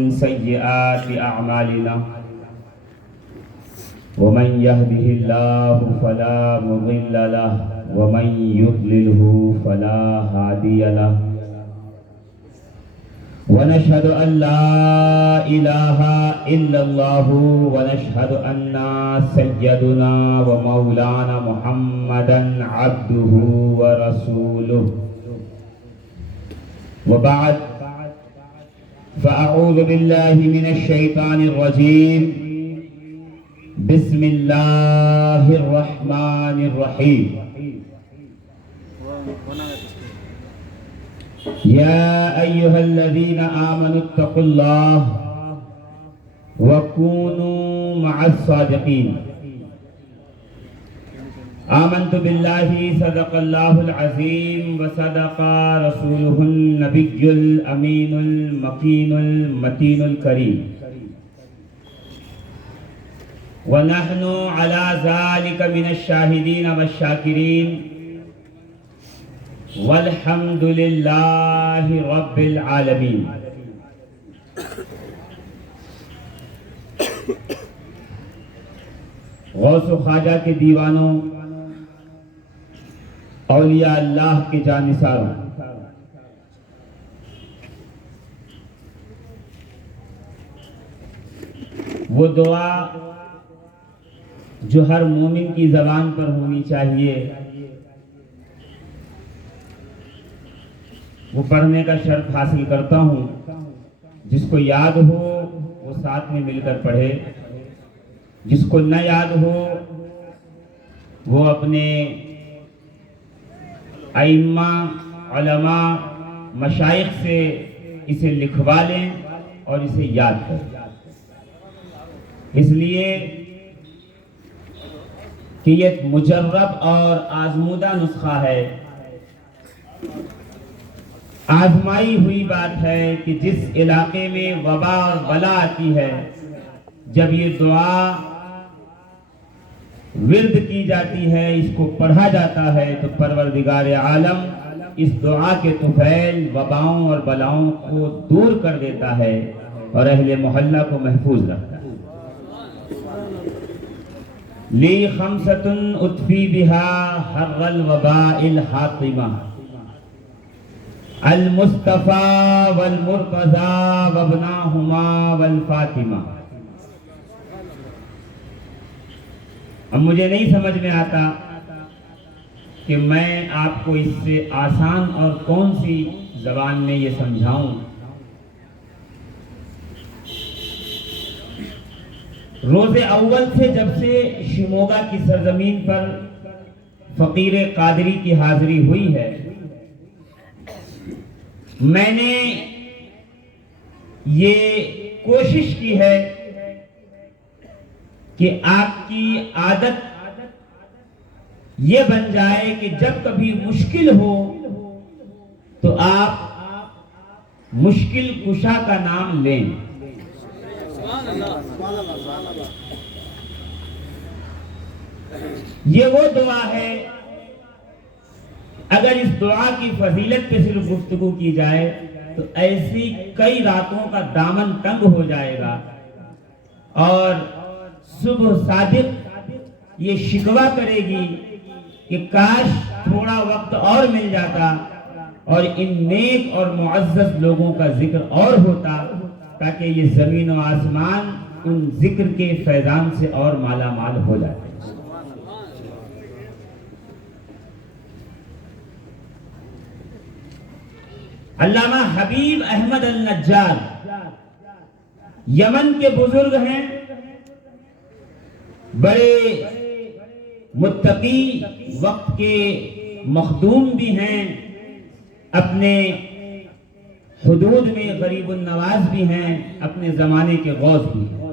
من سيئات أعمالنا ومن يهده الله فلا مضل له ومن يضلله فلا هادي له ونشهد أن لا إله إلا الله ونشهد أن سيدنا ومولانا محمدا عبده ورسوله وبعد فأعوذ بالله من الشيطان الرجيم بسم الله الرحمن الرحيم يا أيها الذين آمنوا اتقوا الله وكونوا مع الصادقين آمنت بالله صدق الله العظيم وصدق رسوله النبي الأمين المكين المتين الكريم ونحن على ذلك من الشاهدين والشاكرين والحمد لله رب العالمين غوث و خواجہ کے دیوانوں، اولیاء اللہ کے جانثاروں، وہ دعا جو ہر مومن کی زبان پر ہونی چاہیے، وہ پڑھنے کا شرف حاصل کرتا ہوں۔ جس کو یاد ہو وہ ساتھ میں مل کر پڑھے، جس کو نہ یاد ہو وہ اپنے ائمہ، علماء، مشائخ سے اسے لکھوا لیں اور اسے یاد کریں، اس لیے کہ یہ مجرب اور آزمودہ نسخہ ہے، آزمائی ہوئی بات ہے کہ جس علاقے میں وبا اور بلا آتی ہے، جب یہ دعا ورد کی جاتی ہے، اس کو پڑھا جاتا ہے، تو پروردگار عالم اس دعا کے طفیل وباؤں اور بلاؤں کو دور کر دیتا ہے اور اہل محلہ کو محفوظ رکھتا ہے۔ لی خمسۃ اطفی بہا حر الوباء الحاطمہ المصطفیٰ والمرتضیٰ وابناہما والفاطمہ۔ اب مجھے نہیں سمجھ میں آتا کہ میں آپ کو اس سے آسان اور کون سی زبان میں یہ سمجھاؤں۔ روز اول سے جب سے شموگا کی سرزمین پر فقیر قادری کی حاضری ہوئی ہے، میں نے یہ کوشش کی ہے کہ آپ کی عادت یہ بن جائے کہ جب کبھی مشکل ہو تو آپ مشکل کشا کا نام لیں۔ یہ وہ دعا ہے، اگر اس دعا کی فضیلت پہ صرف گفتگو کی جائے تو ایسی کئی راتوں کا دامن تنگ ہو جائے گا، اور صبح صادق یہ شکوہ کرے گی کہ کاش تھوڑا وقت اور مل جاتا اور ان نیک اور معزز لوگوں کا ذکر اور ہوتا، تاکہ یہ زمین و آسمان ان ذکر کے فیضان سے اور مالا مال ہو جاتے۔ علامہ حبیب احمد النجار یمن کے بزرگ ہیں، بڑے متقی، وقت کے مخدوم بھی ہیں، اپنے حدود میں غریب النواز بھی ہیں، اپنے زمانے کے غوث بھی ہیں۔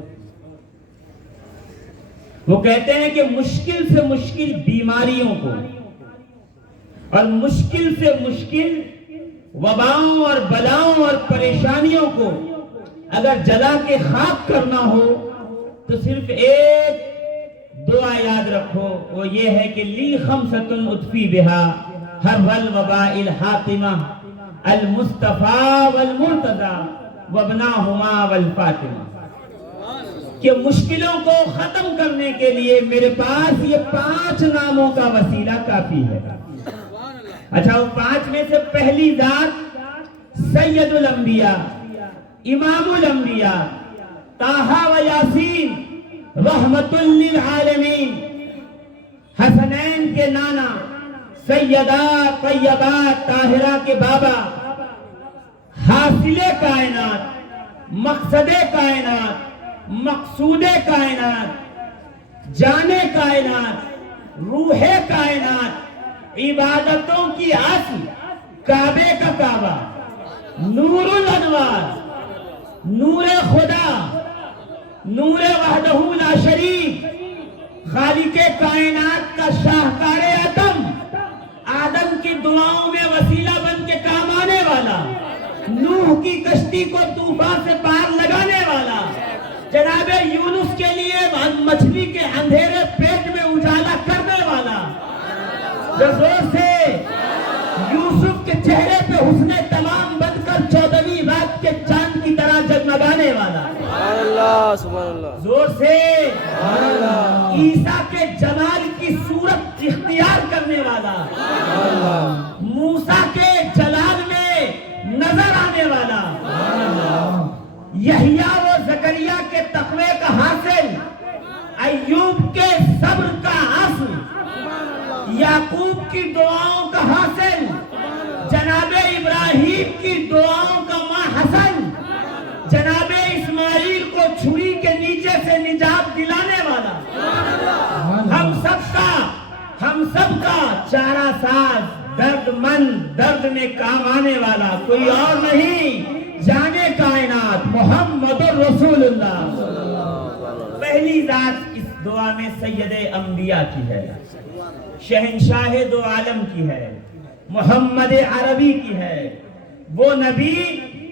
وہ کہتے ہیں کہ مشکل سے مشکل بیماریوں کو اور مشکل سے مشکل وباؤں اور بلاؤں اور پریشانیوں کو اگر جلا کے خاک کرنا ہو تو صرف ایک دعا یاد رکھو، وہ یہ ہے کہ لی خمسۃ اطفی بہا حر الوباء الحاطمہ المصطفیٰ والمرتضیٰ وابناہما والفاطمہ، کہ مشکلوں کو ختم کرنے کے لیے میرے پاس یہ 5 ناموں کا وسیلہ کافی ہے۔ اچھا، وہ 5 میں سے پہلی ذات سید الانبیاء، امام الانبیاء، طٰہٰ و یاسین، رحمت للعالمین، حسنین کے نانا، سیدہ طیبہ طاہرہ کے بابا، حاصل کائنات، مقصد کائنات، مقصود کائنات، جان کائنات، روح کائنات، عبادتوں کی اصل، کعبے کا کعبہ، نور الانوار، نور خدا، نور وحدہ لا شریک، خالق کائنات کا شاہکار عدم، آدم کی دعاؤں میں وسیلہ بن کے کام آنے والا، نوح کی کشتی کو طوفان سے پار لگانے والا، جناب یونس کے لیے مچھلی کے اندھیرے پیٹ میں اجالا کرنے والا، جو زور سے یوسف کے چہرے پہ حسن تمام بن کر 14ویں رات کے چاند کی طرح جگمگانے والا، سبحان اللہ، زور سے عیسیٰ کے جمال کی صورت اختیار کرنے والا، موسیٰ کے جلال میں نظر آنے والا، یحییٰ و زکریا کے تقوی کا حاصل، ایوب کے صبر کا اصل، یعقوب کی دعاؤں کا حاصل، جناب ابراہیم کی دعاؤں کا محسن، جناب اسماعیل کو چھری کے نیچے سے نجات دلانے والا، ہم سب کا چارہ ساز، درد مند، درد میں کام آنے والا کوئی اور نہیں، جانے کائنات محمد رسول اللہ۔ پہلی ذات اس دعا میں سید انبیاء کی ہے، شہنشاہ دو عالم کی ہے، محمد عربی کی ہے، وہ نبی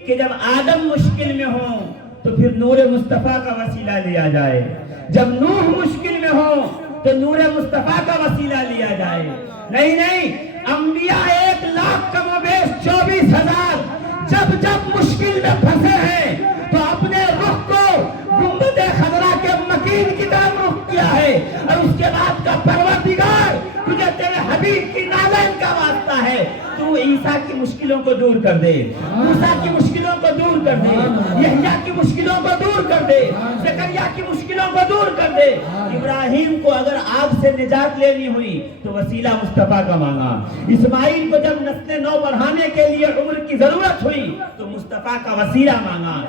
کہ جب آدم مشکل میں ہوں تو پھر نور مصطفیٰ کا وسیلہ لیا جائے، جب نوح مشکل میں ہوں تو نور مصطفیٰ کا وسیلہ لیا جائے، نہیں، انبیاء 1,00,000 کم و بیش 24,000 جب مشکل میں پھنسے ہیں تو اپنے رخ کو گنبد خضرا کے مکین کی طرف رخ کیا ہے، اور اس کے بعد کا پروردگار تجھے تیرے حبیب کی نالین کا واسطہ ہے، تو عیسیٰ کی مشکلوں کو دور کر دے، موسیٰ کی مشکلوں کو دور کر دے، یحییٰ کی مشکلوں کو دور کر دے، زکریا کی مشکلوں کو دور کر دے۔ ابراہیم کو اگر آگ سے نجات لینی ہوئی تو وسیلہ مصطفیٰ کا مانگا، اسماعیل کو جب نسل نو بڑھانے کے لیے عمر کی ضرورت ہوئی تو مصطفیٰ کا وسیلہ مانگا،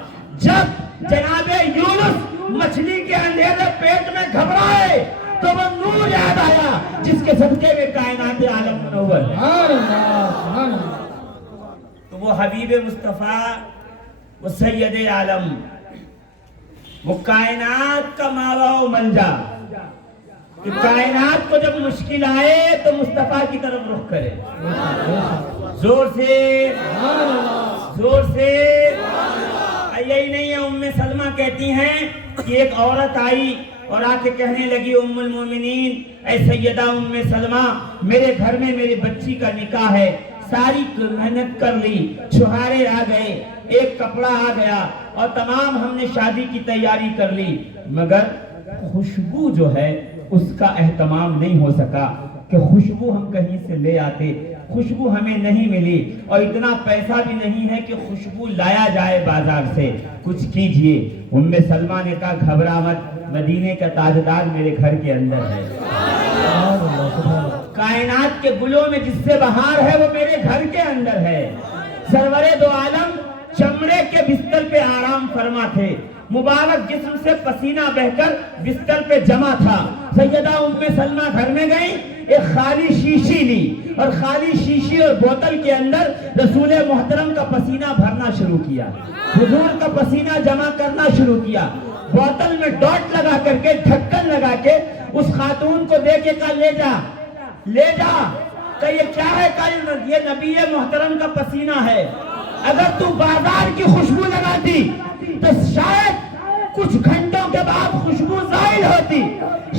جب جناب یونس مچھلی کے اندھیرے پیٹ میں گھبرائے تو وہ نور یاد آیا جس کے صدقے میں کائنات عالم منور ہے۔ تو وہ حبیب مصطفیٰ، وہ سید عالم، وہ کائنات کا ماوا و منجا، کہ کائنات کو جب مشکل آئے تو مصطفیٰ کی طرف رخ کرے، زور سے۔ یہی نہیں ہے، ام سلمہ کہتی ہیں کہ ایک عورت آئی اور آ کے کہنے لگی ام المومنین، اے سیدہ ام سلمہ، میرے گھر میں میری بچی کا نکاح ہے، ساری محنت کر لی، چھہارے آ گئے، ایک کپڑا آ گیا اور تمام ہم نے شادی کی تیاری کر لی، مگر خوشبو جو ہے اس کا اہتمام نہیں ہو سکا کہ خوشبو ہم کہیں سے لے آتے، خوشبو ہمیں نہیں ملی، اور اتنا پیسہ بھی نہیں ہے کہ خوشبو لایا جائے بازار سے، کچھ کیجئے۔ ام سلمہ نے کہا گھبرا مت، مدینے کا تاجدار میرے گھر کے اندر ہے، کائنات کے گلوں میں جس سے بہار ہے وہ میرے گھر کے اندر ہے۔ سرور دو عالم چمڑے کے بستر پہ آرام فرما تھے، مبارک جسم سے پسینہ بہ کر بستر پہ جمع تھا۔ سیدہ ام سلمہ گھر میں گئی، ایک خالی شیشی لی اور خالی شیشی اور بوتل کے اندر رسول محترم کا پسینہ بھرنا شروع کیا، حضور کا پسینہ جمع کرنا شروع کیا، بوتل میں ڈاٹ لگا کر کے، ڈھکن لگا کے اس خاتون کو دے کے کہا لے جا، کہ یہ کیا ہے؟ کہ یہ نبی محترم کا پسینہ ہے، اگر تو بازار کی خوشبو لگاتی تو شاید کچھ گھنٹوں کے بعد خوشبو زائل ہوتی،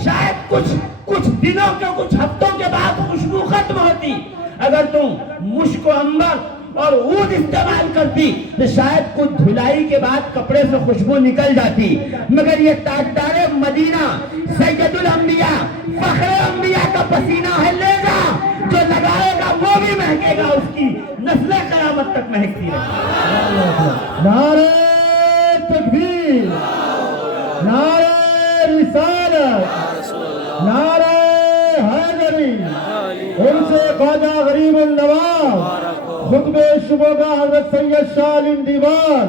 شاید کچھ دنوں کے، کچھ ہفتوں کے بعد خوشبو ختم ہوتی، اگر تم مشک و عنبر اور عود استعمال کرتی تو شاید کچھ دھلائی کے بعد کپڑے سے خوشبو نکل جاتی، مگر یہ تاجدار مدینہ سید الانبیاء فخر انبیاء کا پسینہ ہے لیزا، جو لگائے گا وہ بھی مہکے گا، اس کی نسل قیامت تک مہکتی رہے۔ نعرہ تکبیر، نعرہ رسالت، نعرہ حیدری، ان سے خواجہ غریب النواز خطبہ شبہ کا حضرت سید شاہ عالم دیوان۔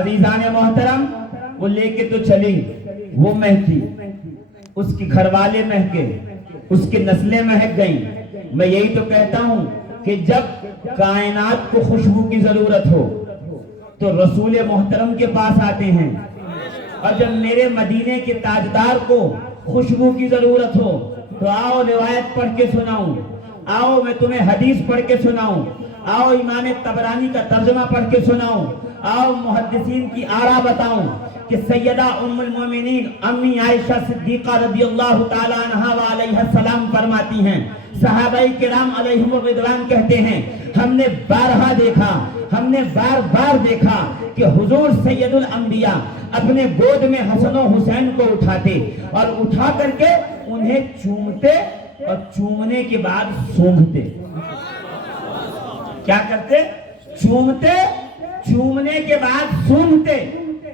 عزیزان محترم، وہ لے کے تو چلی، وہ مہکی، اس کے گھر والے مہکے، اس کی نسلیں مہک گئیں۔ میں یہی تو کہتا ہوں کہ جب کائنات کو خوشبو کی ضرورت ہو تو رسول محترم کے پاس آتے ہیں، اور جب میرے مدینے کے تاجدار کو خوشبو کی ضرورت ہو تو آؤ روایت پڑھ کے سناؤں، آؤ میں تمہیں حدیث پڑھ کے سناؤں، آؤ امام طبرانی کا ترجمہ پڑھ کے سناؤں، آؤ محدثین کی آراء بتاؤں کہ سیدہ ام المومنین امی عائشہ صدیقہ رضی اللہ تعالی عنہا وعلیہ السلام فرماتی ہیں، صحابہ کرام علیہم الرضوان کہتے ہیں، ہم نے بارہا دیکھا، ہم نے بار بار دیکھا کہ حضور سید الانبیاء اپنے گود میں حسن و حسین کو اٹھاتے اور اٹھا کر کے انہیں چومتے اور چومنے کے بعد سونگھتے۔ کیا کرتے؟ چومتے، چومنے کے بعد سونگھتے۔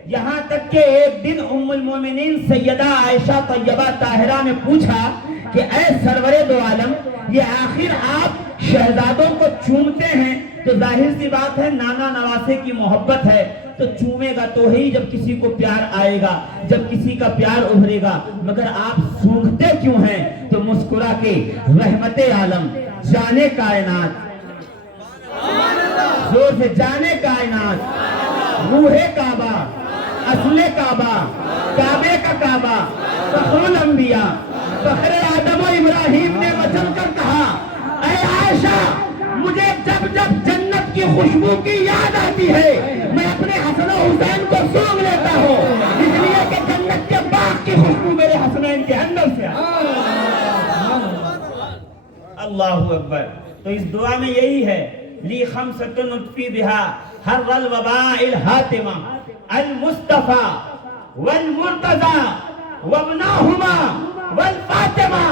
یہاں تک کہ ایک دن ام المومنین سیدہ عائشہ طیبہ طاہرہ نے پوچھا کہ اے سرور دو عالم، یہ آخر آپ شہزادوں کو چومتے ہیں تو ظاہر سی بات ہے نانا نواسے کی محبت ہے، تو چومے گا تو ہی جب کسی کو پیار آئے گا، جب کسی کا پیار ابھرے گا، مگر آپ سونگھتے کیوں ہیں؟ تو مسکرا کے رحمت عالم، جانے کائنات، زور سے جانے کائنات، روح کعبہ، اصل کعبہ، کعبے کا کعبہ، فخر الانبیاء، فخر آدم و ابراہیم نے وچن کر کہا، اے عائشہ، مجھے جب جب جنت کی خوشبو کی یاد آتی ہے میں اپنے حسن و حسین کو سونگ لیتا ہوں، اس لیے کہ جنت کے باغ کی خوشبو میرے حسنین کے اندر سے اللہ اکبر۔ تو اس دعا میں یہی ہے، لی خمسۃ نطفی بہا حر الوباء الحاتمہ المصطفیٰ والمرتضی وابناہما والفاطمہ۔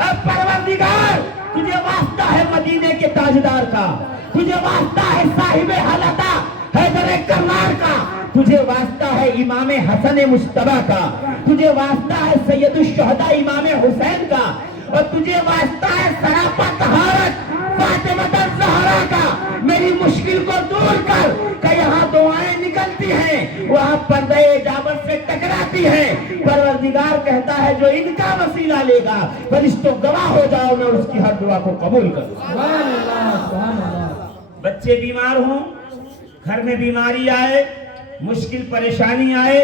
اے پروردگار، تجھے واسطہ ہے مدینے کے تاجدار کا، تجھے واسطہ ہے صاحب حالتہ حیدر کرار کا، تجھے واسطہ ہے امام حسن مجتبیٰ کا، تجھے واسطہ ہے سید الشہداء امام حسین کا، اور تجھے واسطہ ہے سراپا طہارت فاطمہ الزہرا کا۔ میری مشکل کو دور کر کہ یہاں دعائیں نکلتی ہیں، وہاں پردے اجابت سے ٹکراتی ہیں۔ پروردگار کہتا ہے جو ان کا وسیلہ لے گا فرشتوں گواہ ہو جاؤ میں اس کی ہر دعا کو قبول کروں۔ بچے بیمار ہوں، گھر میں بیماری آئے، مشکل پریشانی آئے،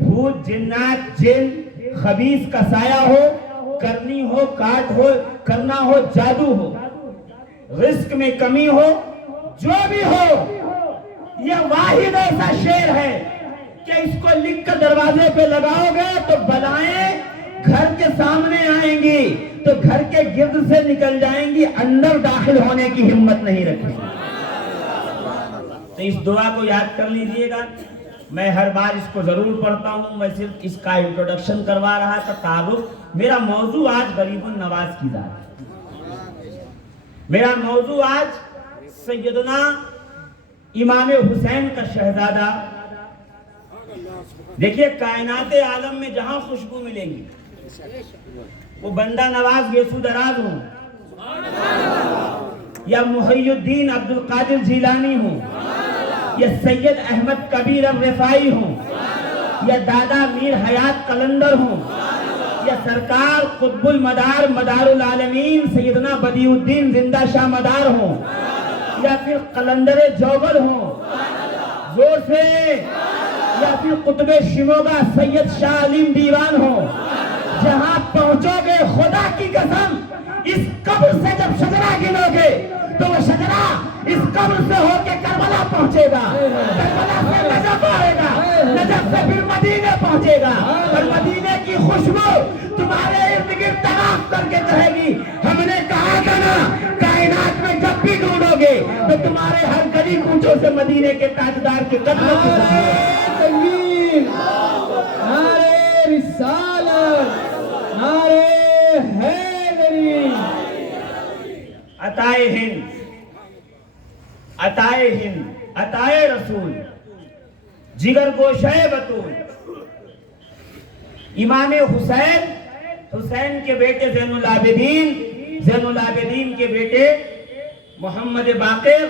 بھوت جنات جن خبیث کا سایہ ہو، کرنی ہو کاٹ ہو، کرنا ہو جادو ہو، رزق میں کمی ہو، جو بھی ہو، یہ واحد ایسا شعر ہے کہ اس کو لکھ کر دروازے پہ لگاؤ گے تو بلائیں گھر کے سامنے آئیں گی، تو گھر کے گرد سے نکل جائیں گی، اندر داخل ہونے کی ہمت نہیں رکھیں گی۔ تو اس دعا کو یاد کر لیجئے گا۔ میں ہر بار اس کو ضرور پڑھتا ہوں، میں صرف اس کا انٹروڈکشن کروا رہا تھا، تعارف۔ میرا موضوع آج غریب النواز کی ذات ہے، میرا موضوع آج سیدنا امام حسین کا شہزادہ۔ دیکھیے کائنات عالم میں جہاں خوشبو ملیں گی، وہ بندہ نواز یسوع دراز ہوں، یا محی الدین عبد القادر جیلانی ہوں، یا سید احمد کبیر الرفاعی ہوں، یا دادا میر حیات قلندر ہوں، یا سرکار قطب المدار مدار العالمین سیدنا بدیع الدین زندہ شاہ مدار ہوں، یا پھر قلندر جوبل ہوں، زور سے، یا پھر قطب شموگا سید شاہ علیم دیوان ہوں، جہاں پہنچو گے خدا کی قسم اس قبر سے جب شجرہ گنو گے تو وہ شجرہ اس قبر سے ہو کے کربلا پہنچے گا، کربلا سے نجف آئے گا، نجف سے پھر مدینے پہنچے گا، اور مدینے کی خوشبو تمہارے ارد گرد طواف کر کے کہے گی ہم نے کہا تھا نا کائنات میں جب بھی ڈھونڈو گے تو تمہارے ہر گلی کوچوں سے مدینے کے تاجدار کے قدموں کی نعرہ تکبیر، نعرہ رسالت، نعرہ حیدری، عطائے ہند، عطائے ہند، عطائے رسول، جگر گوشہ بطول، امام حسین، حسین کے بیٹے زین العابدین، زین العابدین کے بیٹے محمد باقر،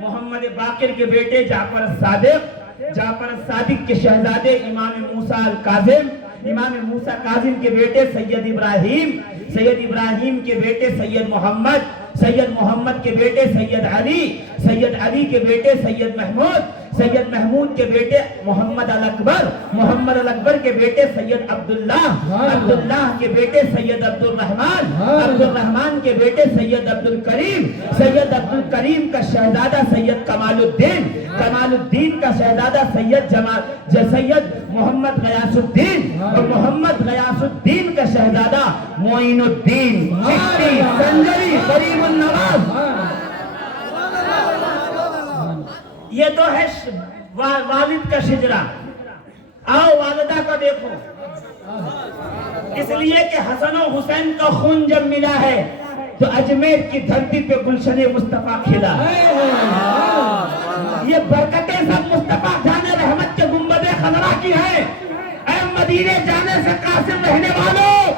محمد باقر کے بیٹے جعفر الصادق، جعفر الصادق کے شہزادے امام موسیٰ الکاظم، امام موسیٰ کاظم کے بیٹے سید ابراہیم، سید ابراہیم کے بیٹے سید محمد، سید محمد کے بیٹے سید علی، سید علی کے بیٹے سید محمود، سید محمود کے بیٹے محمد الاکبر، محمد الاکبر کے بیٹے سید عبداللہ، عبداللہ کے بیٹے سید عبد الرحمن، عبد الرحمن کے بیٹے سید عبد الکریم، سید عبد الکریم کا شہزادہ سید کمال الدین، کمال الدین کا شہزادہ سید سید محمد غیاث الدین، اور محمد غیاث الدین کا شہزادہ معین الدین چشتی سنجری غریب النواز۔ یہ تو ہے والد کا شجرہ۔ آؤ والدہ کو دیکھو، اس لیے کہ حسن و حسین کا خون جب ملا ہے تو اجمیر کی دھرتی پہ گلشن مصطفیٰ کھلا۔ یہ برکتیں سب مصطفیٰ جان رحمت کے گنبد خضرا کی ہیں۔ اے مدینے جانے سے قاصر رہنے والوں،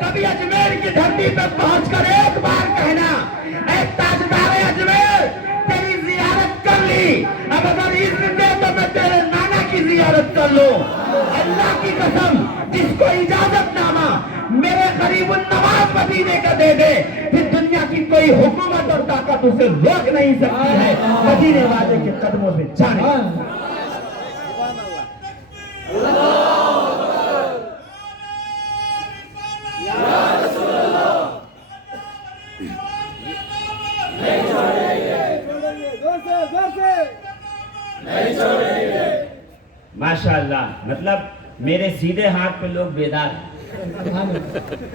کبھی اجمیر کی دھرتی پہ پہنچ کر ایک بار کہنا، اے تاجدار اجمیر تیری زیارت کر لی، اب اگر اذن دے تو میں تیرے نانا کی زیارت کر لوں۔ اللہ کی قسم، جس کو اجازت نامہ میرے قریب النواز مدینے کا دے دے، پھر دنیا کی کوئی حکومت اور طاقت اسے روک نہیں سکتی ہے مدینے والے کے قدموں سے جانے۔ ماشاءاللہ، مطلب میرے سیدھے ہاتھ پہ لوگ بیدار ہیں،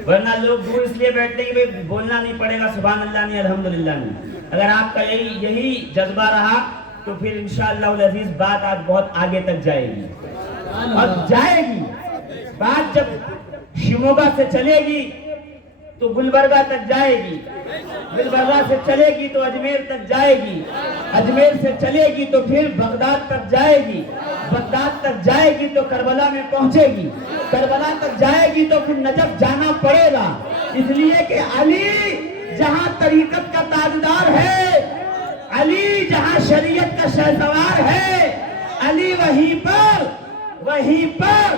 ورنہ لوگ دور اس لیے بیٹھتے ہیں کہ بولنا نہیں پڑے گا سبحان اللہ نہیں الحمدللہ نہیں۔ اگر آپ کا یہی جذبہ رہا تو پھر انشاءاللہ العزیز بات آج بہت آگے تک جائے گی، اور جائے گی بات جب شموگا سے چلے گی تو گلبرگہ تک جائے گی، گلبرگہ سے چلے گی تو اجمیر تک جائے گی، اجمیر سے چلے گی تو پھر بغداد تک جائے گی، بغداد تک جائے گی تو کربلا میں پہنچے گی، کربلا تک جائے گی تو پھر نجف جانا پڑے گا، اس لیے کہ علی جہاں طریقت کا تاجدار ہے، علی جہاں شریعت کا شہسوار ہے، علی وہیں پر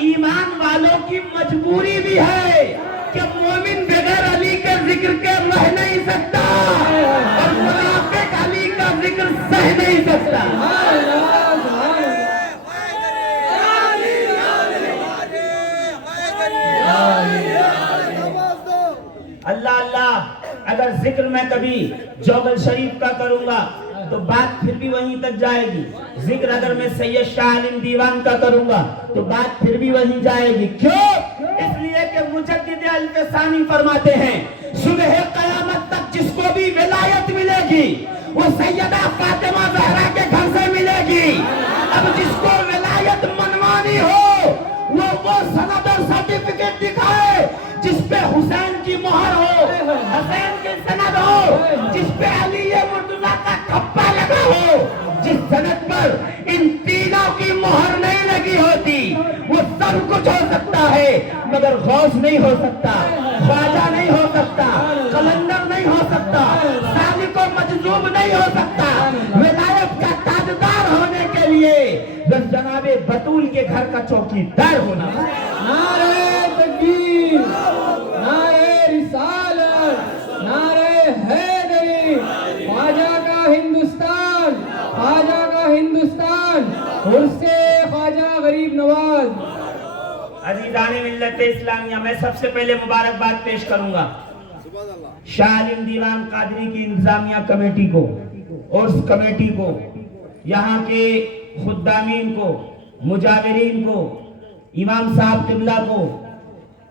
ایمان والوں کی مجبوری بھی ہے کہ مومن بغیر علی کے ذکر کے رہ نہیں سکتا، اور منافق علی کا ذکر سہ نہیں سکتا۔ اللہ اللہ، اگر ذکر میں کبھی جوگل شریف کا کروں گا تو بات پھر بھی وہیں تک جائے گی، ذکر اگر میں سید شاہ عالم دیوان کا کروں گا تو بات پھر بھی وہیں جائے گی۔ کیوں؟ اس لیے کہ مجدد الف ثانی فرماتے ہیں صبح قیامت تک جس کو بھی ولایت ملے گی وہ سیدہ فاطمہ زہرا کے گھر سے ملے گی۔ اب جس کو ولایت منوانی ہو وہ سند اور سرٹیفکیٹ دکھائے جس پہ حسین کی مہر ہو، حسین کی سند ہو، جس پہ علی مرتضیٰ کا کھپا لگا ہو، جس سند پر ان تینوں کی مہر نہیں لگی ہوتی۔ وہ سب کچھ ہو سکتا ہے مگر غوث نہیں ہو سکتا، خواجہ نہیں ہو سکتا، قلندر نہیں ہو سکتا، سالک و مجذوب نہیں ہو سکتا۔ ولایت کا تاجدار ہونے کے لیے بس جناب بطول کے گھر کا چوکیدار ہونا۔ نعرہ تکبیر، نعرہ رسالت، نعرہ حیدری، خواجہ کا ہندوستان، خواجہ کا ہندوستان، عرص خواجہ غریب نواز۔ عزیزان ملت اسلامیہ، میں سب سے پہلے مبارکباد پیش کروں گا شاہ عالم دیوان قادری کی انتظامیہ کمیٹی کو، اور اس کمیٹی کو، یہاں کے خدامین کو، مجاورین کو، امام صاحب قبلہ کو،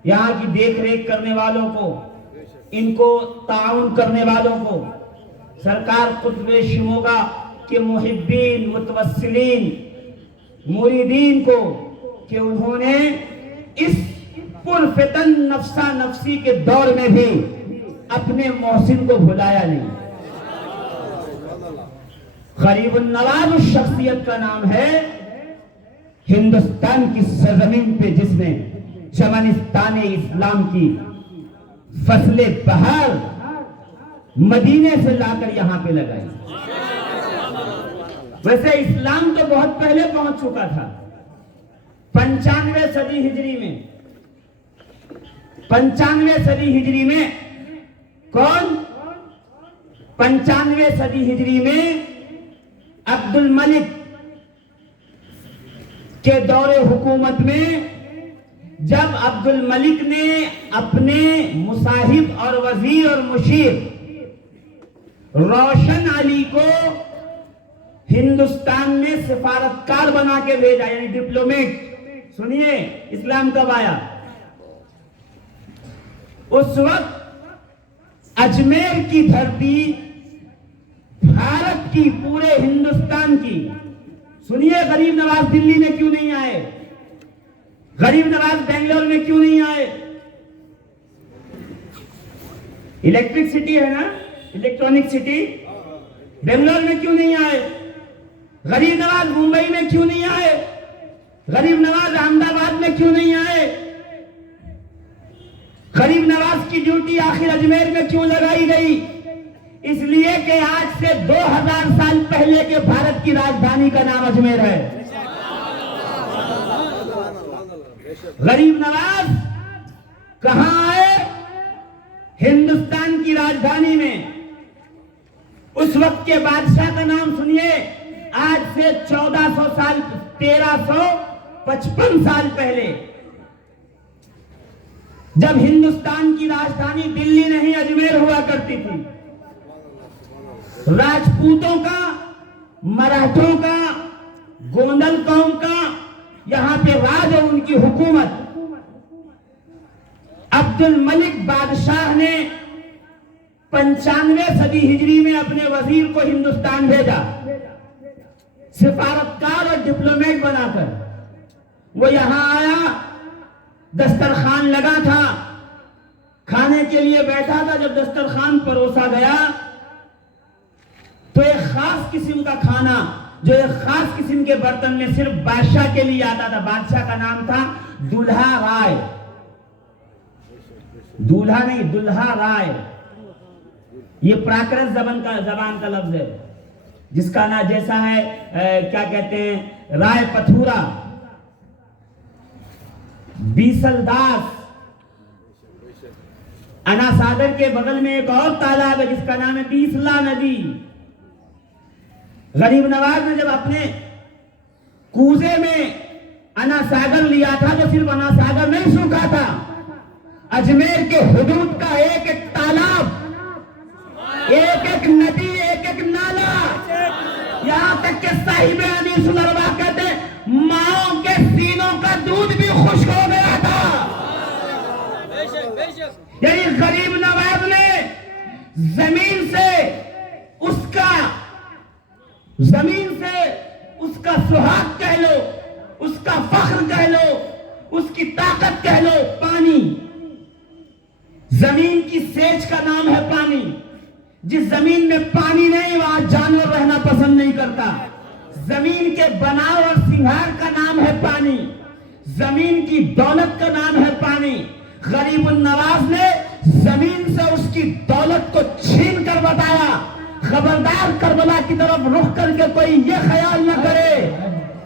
یہاں کی دیکھ ریکھ کرنے والوں کو، ان کو تعاون کرنے والوں کو، سرکار قطب شموگا کے محبین متوسلین مریدین کو کہ انہوں نے اس پرفتن نفسا نفسی کے دور میں بھی اپنے محسن کو بھلایا نہیں. غریب النواز اس شخصیت کا نام ہے ہندوستان کی سرزمین پہ جس نے چمنستان اسلام کی فصل بہار مدینے سے لا کر یہاں پہ لگائی. ویسے اسلام تو بہت پہلے پہنچ چکا تھا. 95 صدی ہجری میں 95 صدی ہجری میں کون 95 صدی ہجری میں عبد الملک کے دور حکومت میں جب عبد الملک نے اپنے مصاحب اور وزیر اور مشیر روشن علی کو ہندوستان میں سفارتکار بنا کے بھیجا یعنی ڈپلومیٹ. سنیے اسلام کب آیا؟ اس وقت اجمیر کی دھرتی بھارت کی پورے ہندوستان کی. سنیے غریب نواز دلی میں کیوں نہیں آئے؟ غریب نواز بنگلور میں کیوں نہیں آئے؟ الیکٹرک سٹی ہے نا، الیکٹرانک سٹی. بنگلور میں کیوں نہیں آئے؟ غریب نواز ممبئی میں کیوں نہیں آئے؟ غریب نواز احمد آباد میں کیوں نہیں آئے؟ غریب نواز کی ڈیوٹی آخر اجمیر میں کیوں لگائی گئی؟ اس لیے کہ آج سے 2000 سال پہلے کے بھارت کی راجدھانی کا نام اجمیر ہے. غریب نواز کہاں آئے؟ ہندوستان کی راجدھانی میں. اس وقت کے بادشاہ کا نام سنیے. آج سے 1400 سال 1355 سال پہلے جب ہندوستان کی راجدھانی دلی نہیں اجمیر ہوا کرتی تھی، راجپوتوں کا، مراٹھوں کا، گوندل قوم کا یہاں پہ راج اور ان کی حکومت. عبد الملک بادشاہ نے 95 صدی ہجری میں اپنے وزیر کو ہندوستان بھیجا سفارتکار اور ڈپلومیٹ بنا کر. وہ یہاں آیا، دسترخوان لگا تھا، کھانے کے لیے بیٹھا تھا. جب دسترخوان پروسا گیا تو ایک خاص قسم کا کھانا جو ایک خاص قسم کے برتن میں صرف بادشاہ کے لیے آتا تھا. بادشاہ کا نام تھا دلہا رائے. دولہا نہیں، دلہا رائے. یہ پراکرت زبان کا لفظ ہے جس کا نام جیسا ہے کیا کہتے ہیں رائے پتھورا، بیسل داس. انا ساگر کے بغل میں ایک اور تالاب ہے جس کا نام ہے بیسلا ندی. غریب نواز نے جب اپنے کوزے میں انا ساگر لیا تھا تو صرف انا ساگر نہیں سوکھا تھا، اجمیر کے حدود کا ایک ایک تالاب، ایک ایک ندی، ایک ایک نالا، یہاں تک کہ صاحب انیس الارواح کہتے ہیں ماؤں کے سینوں کا دودھ بھی خشک ہو گیا تھا. یعنی غریب نواز نے زمین سے اس کا سہاگ کہہ لو، اس کا فخر کہہ لو، اس کی طاقت کہہ لو، پانی. زمین کی سیج کا نام ہے پانی. جس زمین میں پانی نہیں وہاں جانور رہنا پسند نہیں کرتا. زمین کے بناؤ اور سنگھار کا نام ہے پانی. زمین کی دولت کا نام ہے پانی. غریب النواز نے زمین سے اس کی دولت کو چھین کر بتایا. خبردار کربلا کی طرف رخ کر کے کوئی یہ خیال نہ کرے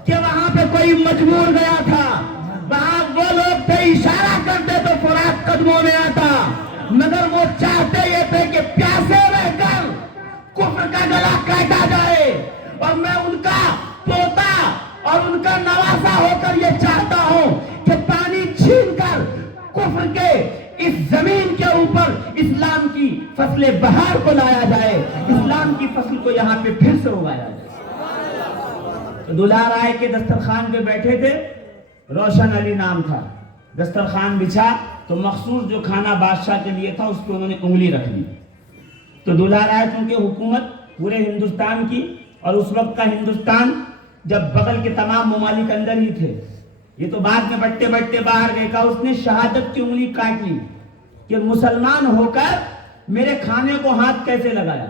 کہ وہاں پہ کوئی مجبور گیا تھا. وہاں وہ لوگ تھے اشارہ کرتے تو فرات قدموں میں آتا، مگر وہ چاہتے یہ تھے کہ پیاسے رہ کر کفر کا گلا کاٹا جائے. اور میں ان کا پوتا اور ان کا نواسا ہو کر یہ چاہتا ہوں کہ پانی چھین کر کفر کے اس زمین کے اوپر اسلام کی فصل بہار کو لایا جائے، اسلام کی فصل کو یہاں پہ پھر سے اگایا جائے. تو دلہا رائے کے دسترخوان پہ بیٹھے تھے، روشن علی نام تھا. دسترخوان بچھا تو مخصوص جو کھانا بادشاہ کے لیے تھا اس پہ انہوں نے انگلی رکھ لی. تو دولہا رائے چونکہ حکومت پورے ہندوستان کی، اور اس وقت کا ہندوستان جب بغل کے تمام ممالک اندر ہی تھے، یہ تو بعد میں بٹتے بٹتے باہر گئے، کہا اس نے شہادت کی انگلی کاٹ لی کہ مسلمان ہو کر میرے کھانے کو ہاتھ کیسے لگایا،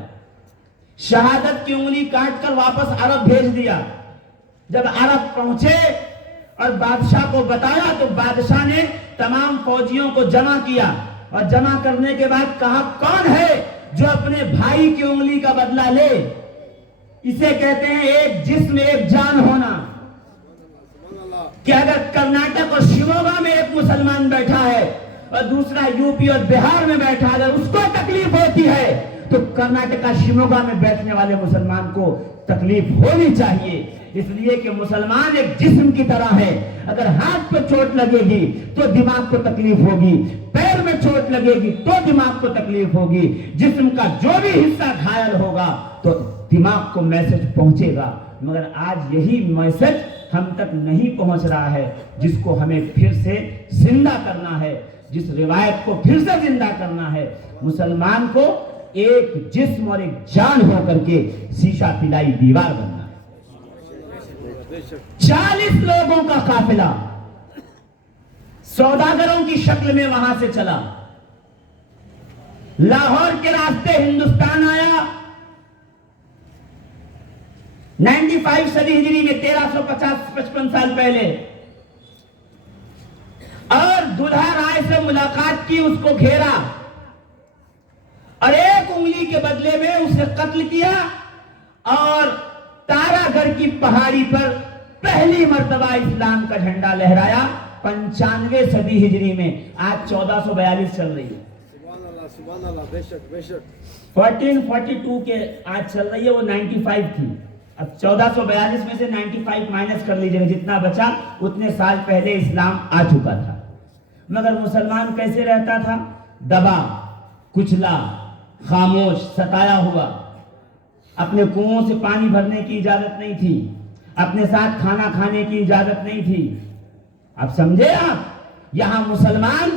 شہادت کی انگلی کاٹ کر واپس عرب بھیج دیا۔ جب عرب پہنچے اور بادشاہ کو بتایا تو بادشاہ نے تمام فوجیوں کو جمع کیا، اور جمع کرنے کے بعد کہا کون ہے جو اپنے بھائی کی انگلی کا بدلہ لے؟ اسے کہتے ہیں ایک جسم ایک جان ہونا، کہ اگر کرناٹک اور شیموگا میں ایک مسلمان بیٹھا ہے اور دوسرا یو پی اور بہار میں بیٹھا، اگر اس کو تکلیف ہوتی ہے تو کرناٹک شیموگا میں بیٹھنے والے مسلمان کو تکلیف ہونی چاہیے، اس لیے کہ مسلمان ایک جسم کی طرح ہے، اگر ہاتھ پہ چوٹ لگے گی تو دماغ کو تکلیف ہوگی، پیر میں چوٹ لگے گی تو دماغ کو تکلیف ہوگی، جسم کا جو بھی حصہ گھائل ہوگا تو دماغ کو میسج پہنچے گا، مگر آج یہی میسج ہم تک نہیں پہنچ رہا ہے، جس کو ہمیں پھر سے زندہ کرنا ہے، جس روایت کو پھر سے زندہ کرنا ہے۔ مسلمان کو ایک جسم اور ایک جان ہو کر کے شیشہ پلائی دیوار بننا ہے۔ 40 لوگوں کا قافلہ سوداگروں کی شکل میں وہاں سے چلا، لاہور کے راستے ہندوستان آیا، 95 صدی ہجری میں 1350-55 سال پہلے، اور دولہا رائے سے ملاقات کی، اس کو گھیرا اور ایک انگلی کے بدلے میں اسے قتل کیا، اور تارا گڑھ کی پہاڑی پر پہلی مرتبہ اسلام کا جھنڈا لہرایا 95 صدی ہجری میں۔ آج 1442 چل رہی ہے، سبحان اللہ، بے شک بے شک۔ 1442 کے آج چل رہی ہے، وہ 95 تھی، اب 1442 میں سے 95 مائنس کر لیجئے، جتنا بچا اتنے سال پہلے اسلام آ چکا تھا۔ مگر مسلمان کیسے رہتا تھا؟ دبا، کچلا، خاموش، ستایا ہوا، اپنے کنووں سے پانی بھرنے کی اجازت نہیں تھی، اپنے ساتھ کھانا کھانے کی اجازت نہیں تھی۔ اب سمجھے آپ، یہاں مسلمان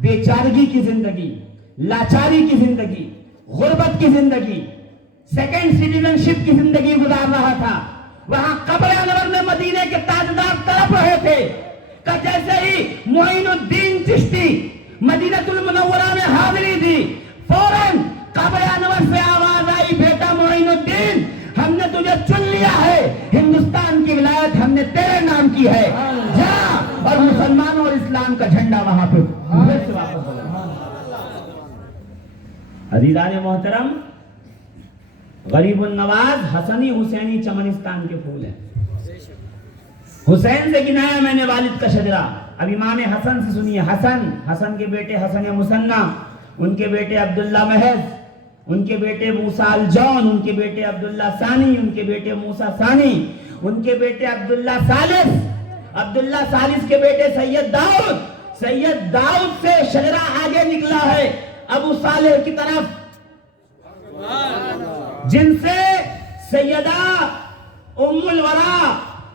بے چارگی کی زندگی، لاچاری کی زندگی، غربت کی زندگی، سیکنڈ سٹیزن شپ کی زندگی گزار رہا تھا۔ وہاں قبر انور میں مدینے کے تاجدار تڑپ رہے تھے کہ جیسے ہی معین الدین چشتی مدینہ المنورہ میں حاضری دی، فوراً قبر انور سے آواز آئی، بیٹا معین الدین، ہم نے تجھے چن لیا ہے، ہندوستان کی ولایت ہم نے تیرے نام کی ہے، جا اور مسلمانوں اور اسلام کا جھنڈا وہاں پہ پھر سے واپس ہو گیا۔ عزیزان محترم، غریب النواز حسنی حسینی چمنستان کے پھول ہیں۔ حسین سے گنایا میں نے والد کا شجرہ۔ اب امام حسن سے سنیے، حسن کے بیٹے حسن مصنع، ان کے بیٹے عبداللہ محض، ان کے بیٹے موسیٰ الجون، ان کے بیٹے عبداللہ ثانی، ان کے بیٹے موسیٰ ثانی، ان کے بیٹے عبداللہ ثالث کے بیٹے سید داؤد سے شجرہ آگے نکلا ہے ابو صالح کی طرف، جن سے سیدہ ام الورا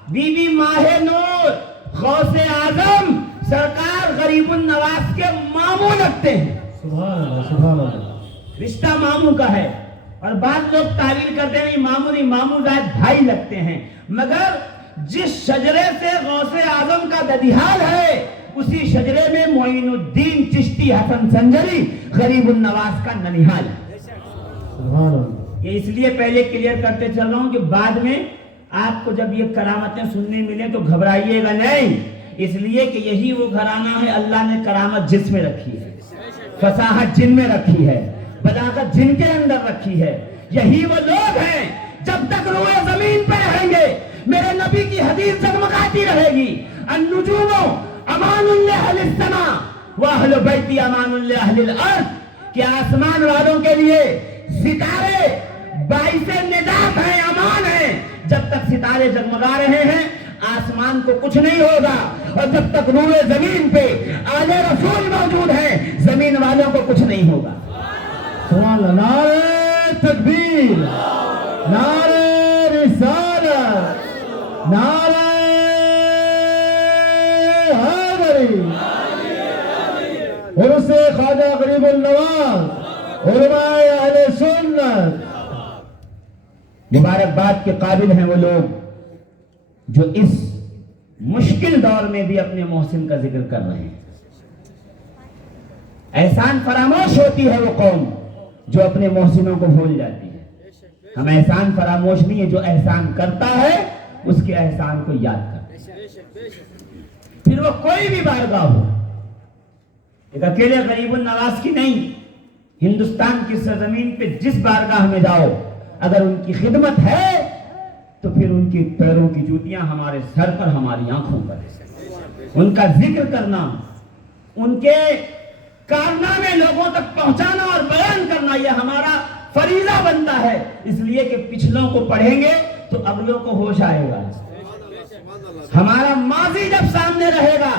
بی بی ماہ نور غوث اعظم سرکار غریب النواز کے ماموں لگتے ہیں۔ سبحان اللہ۔ رشتہ ماموں کا ہے، اور بعض لوگ تعویل کرتے ہیں ماموں نہیں، ماموں ذات بھائی لگتے ہیں، مگر جس شجرے سے غوث اعظم کا ددیحال ہے اسی شجرے میں معین الدین چشتی حسن سنجری غریب النواز کا ننیحال ہے۔ سبحان اللہ۔ یہ اس لیے پہلے کلیئر کرتے چل رہا ہوں کہ بعد میں آپ کو جب یہ کرامتیں سننے ملیں تو گھبرائیے گا نہیں، اس لیے کہ یہی وہ گھرانہ ہے اللہ نے کرامت جس میں رکھی ہے، فصاحت جن میں رکھی ہے، بلاغت جن کے اندر رکھی ہے، یہی وہ لوگ ہیں جب تک روئے زمین پہ رہیں گے میرے نبی کی حدیث جگمگاتی رہے گی، النجوم امان لأہل السماء واہل بیتی امان لأہل الارض، کہ آسمان والوں کے لیے ستارے باعث نجات ہیں، امان ہیں، جب تک ستارے جگمگا رہے ہیں آسمان کو کچھ نہیں ہوگا، اور جب تک روئے زمین پہ آل رسول موجود ہیں زمین والوں کو کچھ نہیں ہوگا۔ سبحان اللہ۔ نعرہ تکبیر، نعرہ رسالت، نعرہ حیدری، عرس خواجہ غریب النواز، علماء اہل سنت. مبارکباد کے قابل ہیں وہ لوگ جو اس مشکل دور میں بھی اپنے محسن کا ذکر کر رہے ہیں. احسان فراموش ہوتی ہے وہ قوم جو اپنے محسنوں کو بھول جاتی ہے. ہم احسان فراموش نہیں ہے، جو احسان کرتا ہے اس کے احسان کو یاد کرتا ہے، پھر وہ کوئی بھی بارگاہ ہو. ایک اکیلے غریب النواز کی نہیں، ہندوستان کی سرزمین پہ جس بارگاہ میں جاؤ، اگر ان کی خدمت ہے تو پھر ان کے پیروں کی جوتیاں ہمارے سر پر، ہماری آنکھوں پر. ان کا ذکر کرنا، ان کے کارنامے لوگوں تک پہنچانا اور بیان کرنا، یہ ہمارا فریضہ بنتا ہے. اس لیے کہ پچھلوں کو پڑھیں گے تو اگلوں کو ہوش آئے گا. ہمارا ماضی جب سامنے رہے گا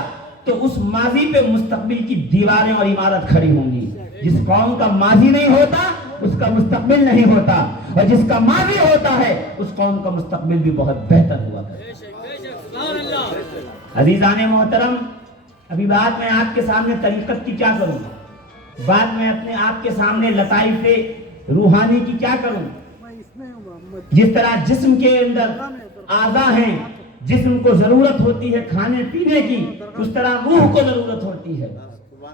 تو اس ماضی پہ مستقبل کی دیواریں اور عمارت کھڑی ہوں گی. جس قوم کا ماضی نہیں ہوتا اس کا مستقبل نہیں ہوتا، اور جس کا ماضی ہوتا ہے اس قوم کا مستقبل بھی بہت بہتر ہوا کرتا. عزیزان محترم، ابھی بات میں آپ کے سامنے طریقت کی کیا کروں، بات میں اپنے آپ کے سامنے لطائف روحانی کی کیا کروں. جس طرح جسم کے اندر اعضاء ہیں، جسم کو ضرورت ہوتی ہے کھانے پینے کی، اس طرح روح کو ضرورت ہوتی ہے.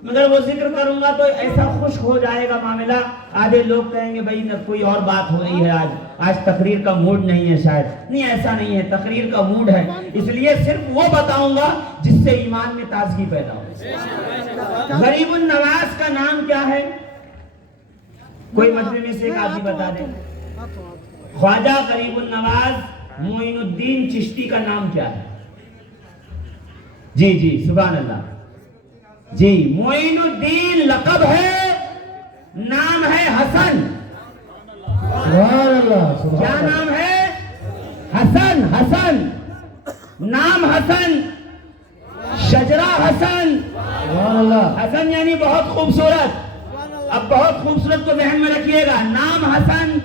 مگر وہ ذکر کروں گا تو ایسا خشک ہو جائے گا معاملہ، آدھے لوگ کہیں گے بھائی کوئی اور بات ہو رہی ہے، آج تقریر کا موڈ نہیں ہے. شاید نہیں، ایسا نہیں ہے، تقریر کا موڈ ہے. اس لیے صرف وہ بتاؤں گا جس سے ایمان میں تازگی پیدا ہو. غریب النواز کا نام کیا ہے؟ کوئی مجمع میں سے ایک آدمی بتا دے. خواجہ غریب النواز معین الدین چشتی کا نام کیا ہے؟ جی جی سبحان اللہ. جی معین الدین لقب ہے، نام ہے حسن. سبحان اللہ. کیا نام ہے؟ حسن. حسن نام حسن، شجرہ حسن. سبحان اللہ. حسن یعنی بہت خوبصورت. اب بہت خوبصورت کو ذہن میں رکھیے گا. نام حسن،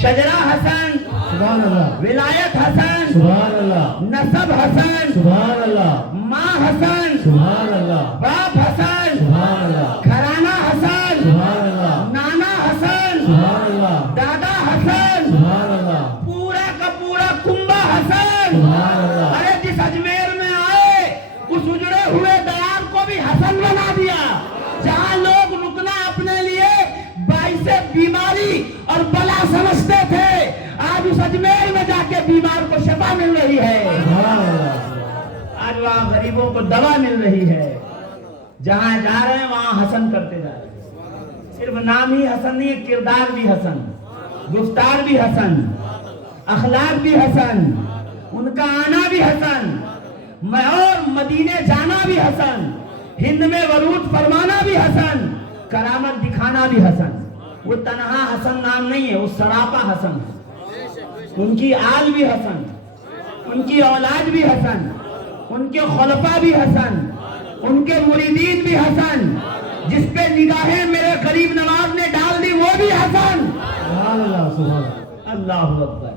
شجرہ حسن، سبحان اللہ. ولایت حسن، سبحان اللہ. نسب حسن، سبحان اللہ. ماں حسن، سبحان اللہ. باپ حسن، سبحان اللہ. گھرانہ حسن، سبحان اللہ. نانا حسن، سبحان اللہ. دادا حسن، سبحان اللہ. پورا کا پورا کنبہ حسن. سبحان اللہ. ارے جس اجمیر میں آئے اس اجڑے ہوئے دیار کو بھی حسن بنا دیا. جہاں لوگ رکنا اپنے لیے باعث بیماری اور بلا سمجھتے تھے، آج اس اجمیر میں جا کے بیمار کو شفا مل رہی ہے. سبحان اللہ. آج وہاں غریبوں کو دوا مل رہی ہے. جہاں جا رہے ہیں وہاں حسن کرتے جا رہے ہیں. صرف نام ہی حسن نہیں، کردار بھی حسن، گفتار بھی حسن، اخلاق بھی حسن، ان کا آنا بھی حسن، اور مدینے جانا بھی حسن، ہند میں ورود فرمانا بھی حسن، کرامت دکھانا بھی حسن. وہ تنہا حسن نام نہیں ہے، وہ سراپا حسن ہے. ان کی آل بھی حسن، ان کی اولاد بھی حسن، ان کے خلفاء بھی حسن، ان کے مریدین بھی حسن. جس پہ نگاہیں میرے غریب نواز نے ڈال دی وہ بھی حسن. سبحان اللہ. سبحان اللہ. اللہ اکبر.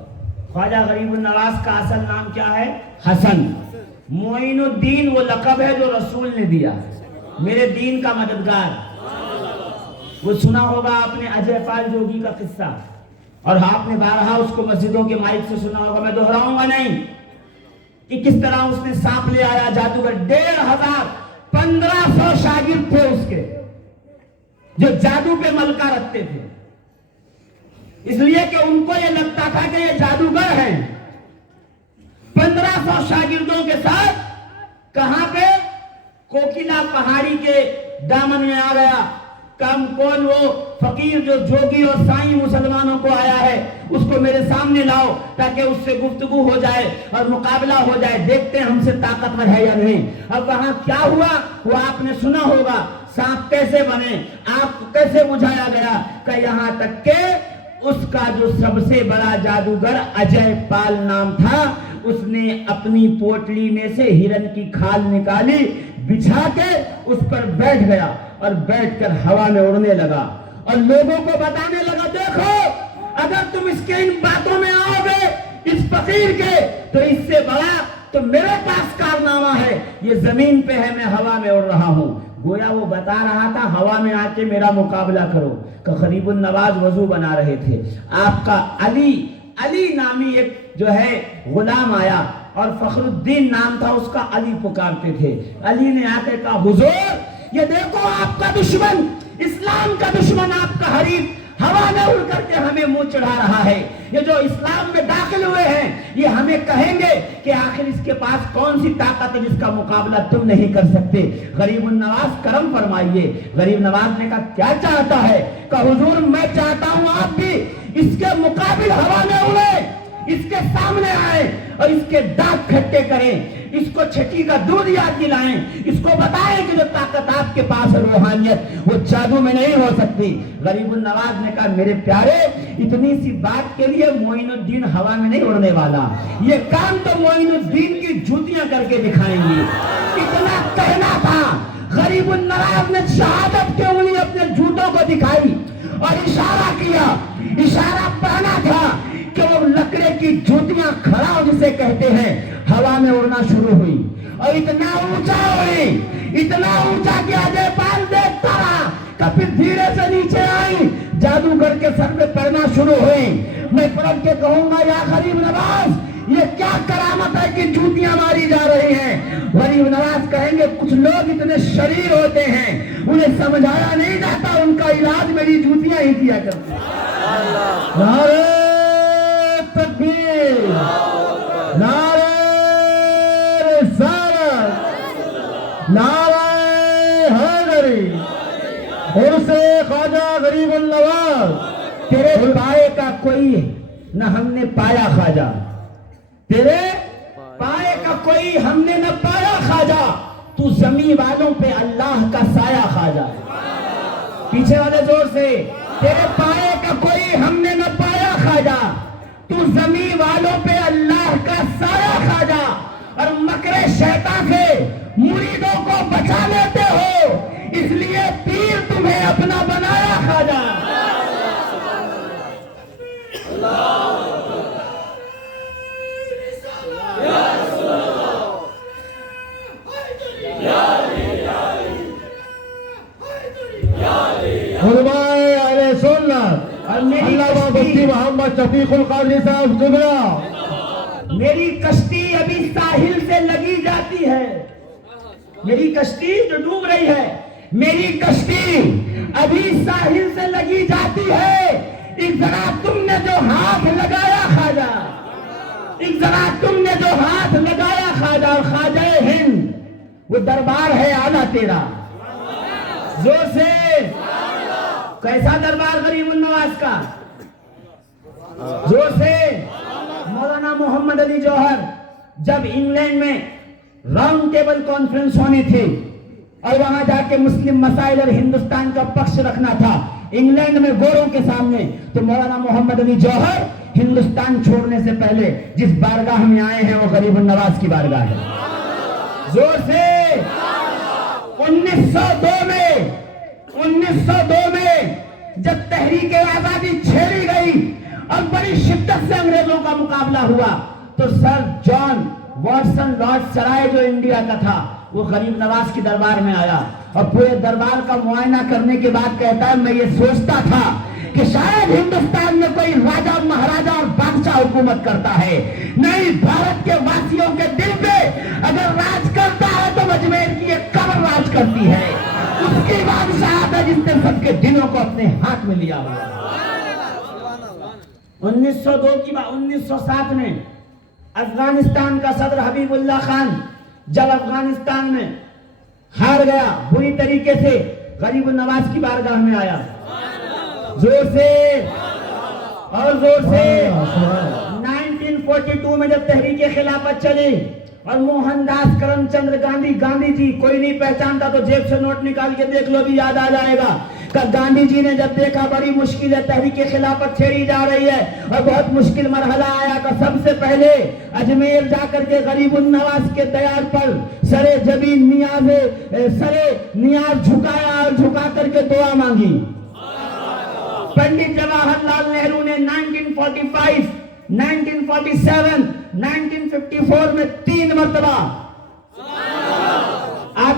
خواجہ غریب النواز کا اصل نام کیا ہے؟ حسن. معین الدین وہ لقب ہے جو رسول نے دیا، میرے دین کا مددگار. وہ سنا ہوگا آپ نے اجے پال جوگی کا قصہ، اور آپ نے بارہا اس کو مسجدوں کے مائک سے سنا ہوگا، میں دہراؤں گا نہیں، کہ کس طرح اس نے سانپ لے آیا جادوگر. 1500 1500 شاگرد تھے اس کے جو جادو پہ ملکہ رکھتے تھے، اس لیے کہ ان کو یہ لگتا تھا کہ یہ جادوگر ہیں. 1500 شاگردوں کے ساتھ کہاں پہ؟ کوکیلا پہاڑی کے دامن میں آ گیا. کم کون وہ فقیر جو جوگی اور سائیں مسلمانوں کو آیا ہے، اس کو میرے سامنے لاؤ تاکہ اس سے گفتگو ہو جائے اور مقابلہ ہو جائے، دیکھتے ہیں ہم سے طاقتور ہے یا نہیں. اب وہاں کیا ہوا وہ آپ نے سنا ہوگا. سانپ کیسے بنے، آپ کیسے بجھایا گیا، کہ یہاں تک کہ اس کا جو سب سے بڑا جادوگر اجے پال نام تھا، اس نے اپنی پوٹلی میں سے ہرن کی کھال نکالی، بچھا کے اس پر بیٹھ گیا اور بیٹھ کر ہوا میں اڑنے لگا اور لوگوں کو بتانے لگا، دیکھو اگر تم اس کے ان باتوں میں آؤ گے اس فقیر کے تو اس سے بڑا تو میرے پاس کارنامہ ہے. یہ زمین پہ ہے، میں ہوا میں اڑ رہا ہوں. گویا وہ بتا رہا تھا ہوا میں آ کے میرا مقابلہ کرو. کہ غریب النواز وضو بنا رہے تھے, آپ کا علی نامی ایک جو ہے غلام آیا اور فخر الدین نام تھا اس کا, علی پکارتے تھے. علی نے آ کے کہا حضور یہ دیکھو آپ کا دشمن, اسلام کا دشمن, آپ کا حریف ہوا میں اڑ کر کے ہمیں منہ چڑھا رہا ہے. یہ جو اسلام میں داخل ہوئے ہیں یہ ہمیں کہیں گے کہ آخر اس کے پاس کون سی طاقت ہے جس کا مقابلہ تم نہیں کر سکتے. غریب النواز کرم فرمائیے. غریب نواز نے کہا کیا چاہتا ہے؟ کہ حضور میں چاہتا ہوں آپ بھی اس کے مقابل ہوا میں اڑے, اس کے سامنے آئے اور اس کے دانت کھٹے کریں, اس کو چھٹی کا دودھ یاد دلائیں, اس کو بتائیں کہ جو طاقت آپ کے پاس ہے روحانیت وہ جادو میں نہیں ہو سکتی. غریب النواز نے کہا میرے پیارے اتنی سی بات کے لیے معین الدین ہوا میں نہیں اڑنے والا, یہ کام تو معین الدین کی جوتیاں کر کے دکھائیں گی. اتنا کہنا تھا. غریب النواز نے شہادت کی انگلی اپنے جوتوں کو دکھائی اور اشارہ کیا. اشارہ پہنا تھا کہ وہ لکڑے کی جوتیاں کھڑا جسے کہتے ہیں ہوا میں اڑنا شروع ہوئی اور اتنا اونچا ہوئی, اتنا اونچا کہ اجے پال دیکھتا رہا. پھر دھیرے سے نیچے آئی, جادوگر کے سر میں پڑنا شروع ہوئی. میں پلٹ کے کہوں گا یا غریب نواز یہ کیا کرامت ہے کہ جوتیاں ماری جا رہی ہیں؟ غریب نواز کہیں گے کچھ لوگ اتنے شریر ہوتے ہیں انہیں سمجھایا نہیں جاتا, ان کا علاج میری جوتیاں ہی کیا کرتی ہیں. نعرہ تکبیر, نعرہ رسالت, نعرہ حیدری, عرس خواجہ غریب النواز. تیرے پائے کا کوئی نہ ہم نے پایا خواجہ, تیرے پائے کا کوئی ہم نے نہ پایا خواجہ, تو زمین والوں پہ اللہ کا سایہ خواجہ. پیچھے والے زور سے, تیرے پائے کا کوئی ہم نے نہ پایا خواجہ, تو زمین والوں پہ اللہ کا سایہ خواجہ. اور مکر شیطان سے مریدوں کو بچا لیتے ہو اس لیے پیر تمہیں اپنا بنایا خواجہ. علماء اہل سنت علامہ مفتی محمد شفیق القادری صاحب جملہ. میری کشتی ابھی ساحل سے لگی جاتی ہے, میری کشتی جو ڈوب رہی ہے, میری کشتی ابھی ساحل سے لگی جاتی ہے. ایک ذرا تم نے جو ہاتھ لگایا خواجہ, ایک ذرا تم نے جو ہاتھ لگایا خواجہ, اور خواجہ ہند وہ دربار ہے آنا تیرا. زور سے کیسا دربار غریب النواز کا, زور سے. مولانا محمد علی جوہر جب انگلینڈ میں راؤنڈ ٹیبل کانفرنس ہونی تھی اور وہاں جا کے مسلم مسائل اور ہندوستان کا پکش رکھنا تھا انگلینڈ میں گوروں کے سامنے, تو مولانا محمد علی جوہر ہندوستان چھوڑنے سے پہلے جس بارگاہ میں آئے ہیں وہ غریب النواز کی بارگاہ ہے. زور سے. 1902 میں جب تحریک آزادی چھیڑی گئی اور بڑی شدت سے انگریزوں کا مقابلہ ہوا تو سر جان واٹسن لارڈ سرائے جو انڈیا کا تھا وہ غریب نواز کی دربار میں آیا اور پورے دربار کا معائنہ کرنے کے بعد کہتا ہے میں یہ سوچتا تھا کہ شاید ہندوستان میں کوئی راجہ مہاراجہ اور بادشاہ حکومت کرتا ہے, نہیں, بھارت کے واسیوں کے دل پہ اگر راج کرتا ہے تو اجمیر کی ایک قبر راج کرتی ہے. اس کی بادشاہت ہے جس نے سب کے دلوں کو اپنے ہاتھ میں لیا ہوا. 1902 کی بات. 1907 میں افغانستان کا صدر حبیب اللہ خان جب افغانستان میں ہار گیا بری طریقے سے, غریب النواز کی بارگاہ میں آیا. زور سے اور زور سے. 1942 میں جب تحریک خلافت چلی اور موہن داس کرم چندر گاندھی جی, کوئی نہیں پہچانتا تو جیب سے نوٹ نکال کے دیکھ لو بھی یاد آ جائے گا, کہ گاندھی جی نے جب دیکھا بڑی مشکل ہے, تحریک خلافت چھیڑی جا رہی ہے اور بہت مشکل مرحلہ آیا, کہ سب سے پہلے اجمیر جا کر کے غریب النواز کے دیار پر سرے جبین نیاز جھکایا اور جھکا کر کے دعا مانگی. پنڈت جواہر لال نہرو نے 1945, 1947, 1954 میں 3 مرتبہ, آپ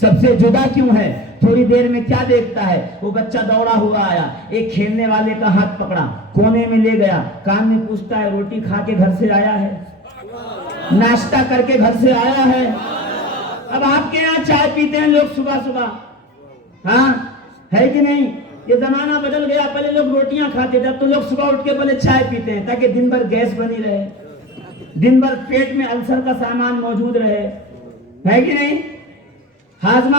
سب سے جدا کیوں ہے؟ تھوڑی دیر میں کیا دیکھتا ہے؟ وہ بچہ دوڑا ہوا آیا، ایک کھیلنے والے کا ہاتھ پکڑا، کونے میں لے گیا، کان میں پوچھتا ہے روٹی کھا کے گھر سے آیا ہے؟ ناشتہ کر کے گھر سے آیا ہے؟ اب آپ کے یہاں چائے پیتے ہیں لوگ صبح صبح، ہاں ہے کہ نہیں؟ یہ زمانہ بدل گیا، پہلے لوگ روٹیاں کھاتے تھے، اب تو لوگ صبح اٹھ کے پہلے چائے پیتے ہیں تاکہ دن بھر گیس بنی رہے، دن بھر پیٹ میں السر کا سامان موجود رہے، ہے کہ نہیں؟ ہاضمہ